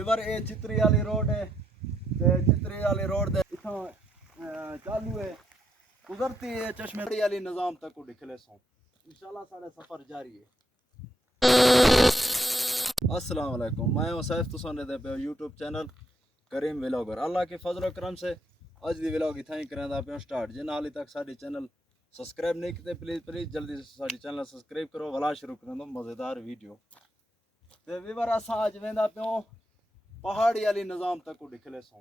विवर ये चित्री वाली रोड है ते चित्री वाली रोड दे इथों चालू है गुजरती है चश्मे वाली निजाम तक को दिखले सो इंशाल्लाह सारे सफर जारी है। अस्सलाम वालेकुम, मैं हूं सैफ तुसाने दे पे यूट्यूब चैनल करीम व्लॉगर। अल्लाह के फजल और करम से अज दी व्लॉग इथां ही करंदा पे स्टार्ट। जिन्हें हाली तक साडी चैनल सब्सक्राइब नहीं किते प्लीज जल्दी से साडी चैनल सब्सक्राइब करो। वला शुरू करंदो मजेदार वीडियो ते विवर असा अज वेंदा पियो पहाड़ी वाली निजाम तक को दिखले सो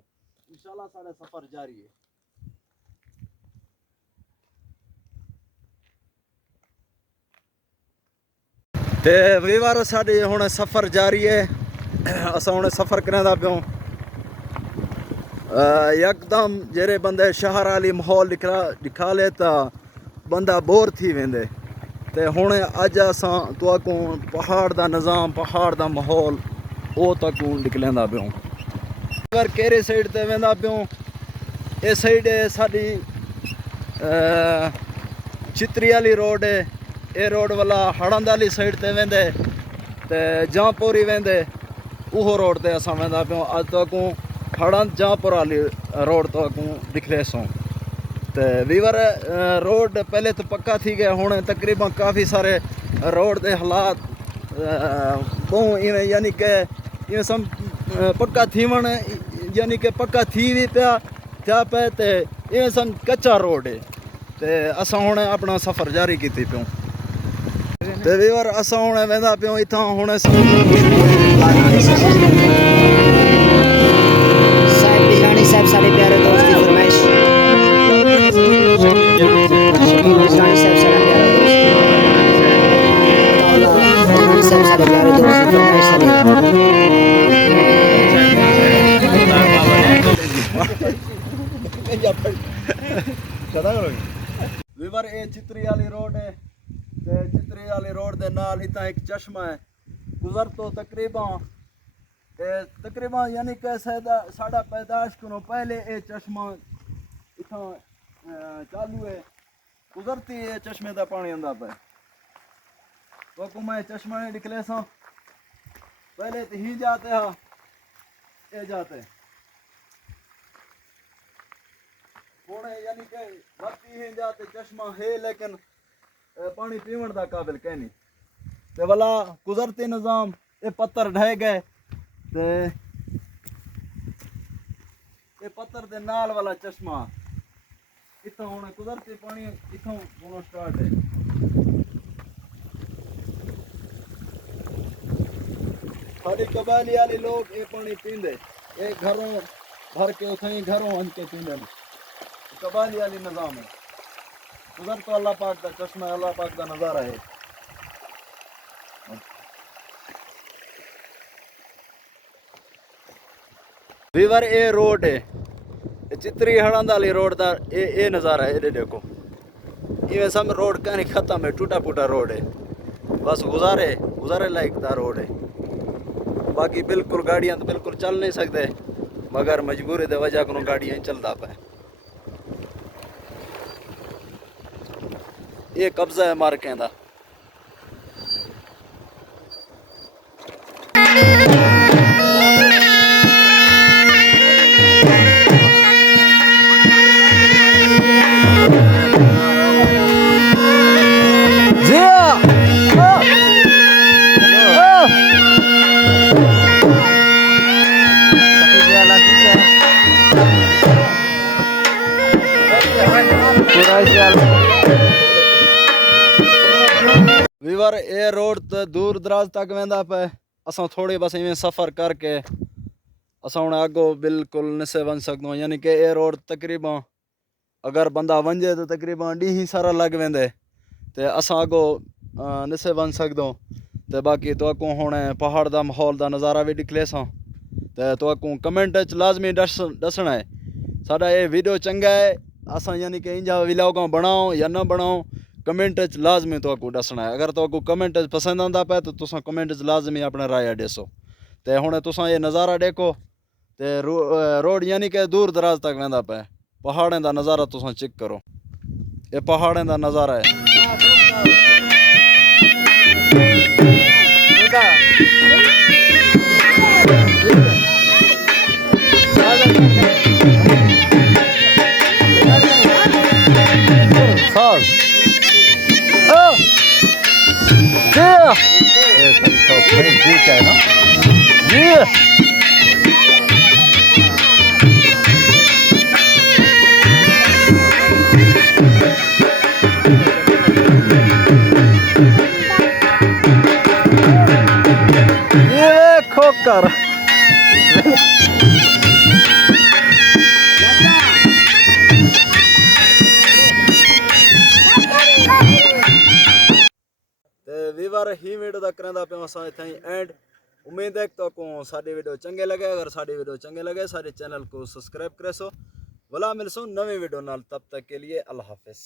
इंशाल्लाह सारे सफर जारी है। ते विवर साडे हुण सफर जारी है। असा हुण सफर करंदा पियो यकदम जेरे बंदे शहर वाली माहौल दिखा ले तो बंदा बोर थी वेंदे ते हुण अज असां तुआको पहाड़ दा निज़ाम पहाड़ दा माहौल ओ तक निकलेंदा पियो। अगर केरे साइड ते वेंदा पियो ए साइड है साडी चित्री वाली रोड है। ए रोड वाला हड़ंद वाली साइड ते वेंदे ते जहाँपुरी वेंदे उहो रोड ते असां वेंदा पियो। अज तुआको हड़ंद जहाँपुर वाली रोड तुआको दिखले सो ते विवर रोड पहले तो पक्का थी गया हुण तकरीबन काफ़ी सारे रोड के हालात बहुत इवें यानी कि इवें सम पक्का थी वन यानी कि पक्का थी भी थिया पे ते इवें सम कच्चा रोड है ते असां हुण अपना सफ़र जारी कीती पियो। ते विवर असां हुण वेंदा पियो इथां हुण साहब सारे प्यारे दोस्त की फरमाइश विवर ये चित्री वाली रोड है ते चित्री वाली रोड दे नाल इतना एक चश्मा है गुजर तो तकरीबन यानी कि साडा पैदाश को पहले ये चश्मा इथों चालू है गुजरती है चश्मे का पानी आंदा पे तो मैं चश्मा नहीं निकले सा पहले तो ही जाते हा ये जाते हुण यानी कि राती ही जाते चश्मा है लेकिन पानी पीवन का काबिल कह नहीं ते वाला गुजरते निज़ाम ये पत्थर ढह गए ते ये पत्थर दे नाल वाला चश्मा इथों हुण कुदरती पानी इथों होना स्टार्ट है। साडी कबाली वाले लोग ये पानी पींदे ये घरों भर के उठाई घरों हंज के पींदे कबाली वाली निज़ाम है। उधर तो अल्लाह पाक का चश्मा अल्लाह पाक का नज़ारा है। विवर ए रोड है चित्री हड़ंद वाली रोड का ये नज़ारा है। ये देखो इवें सब रोड कहीं ख़त्म है टूटा फूटा रोड है बस गुजारे लायक का रोड है। बाकी बिल्कुल गाड़ियाँ तो बिल्कुल चल नहीं सकते मगर मजबूरी की वजह को गाड़ियाँ चलता पे ये कब्जा है मार्कें का। विवर ये रोड तो दूर दराज तक वेंदा पे असां थोड़ी बस इवें सफ़र करके असां हुण अगो बिल्कुल निसे वन सकदो यानी कि ये रोड तकरीबन अगर बंदा वंजे तो तकरीबन डी ही सारा लग वेंदे ते असां अगो निसे वन सकदो ते बाकी तुआको हुण पहाड़ दा माहौल दा नज़ारा भी दिखले सां ते तुआको कमेंट च लाजमी दसना है साडा ये वीडियो चंगा है असां यानी कि इंजा व्लॉग बनाओ या ना बनाओ कमेंट च लाजमी तुआको दसना है। अगर तुआको कमेंट च पसंद आंदा पे तो तुसां कमेंट च लाजमी अपना राय दसो ते हुण तुसां ये नज़ारा देखो ते रोड यानी कि दूर दराज तक वेंदा पे पहाड़ें दा नज़ारा तुसां चेक करो ये पहाड़ें दा नज़ारा है। ठीक है ना जी। ये खोकर ਤੇ ਵੀਵਰ ਹੀ ਵੀਡੀਓ ਦਾ ਕਰਾਂਦਾ ਪਿਆ ਅਸਾਂ ਇੱਥੇ ਹੀ ਐਂਡ उम्मीद है तो को साडी वीडियो चंगे लगे। अगर साडी वीडियो चंगे लगे सारे चैनल को सब्सक्राइब करे सो। भला मिलसो नवी वीडियो नाल, तब तक के लिए अल्लाह हाफिज।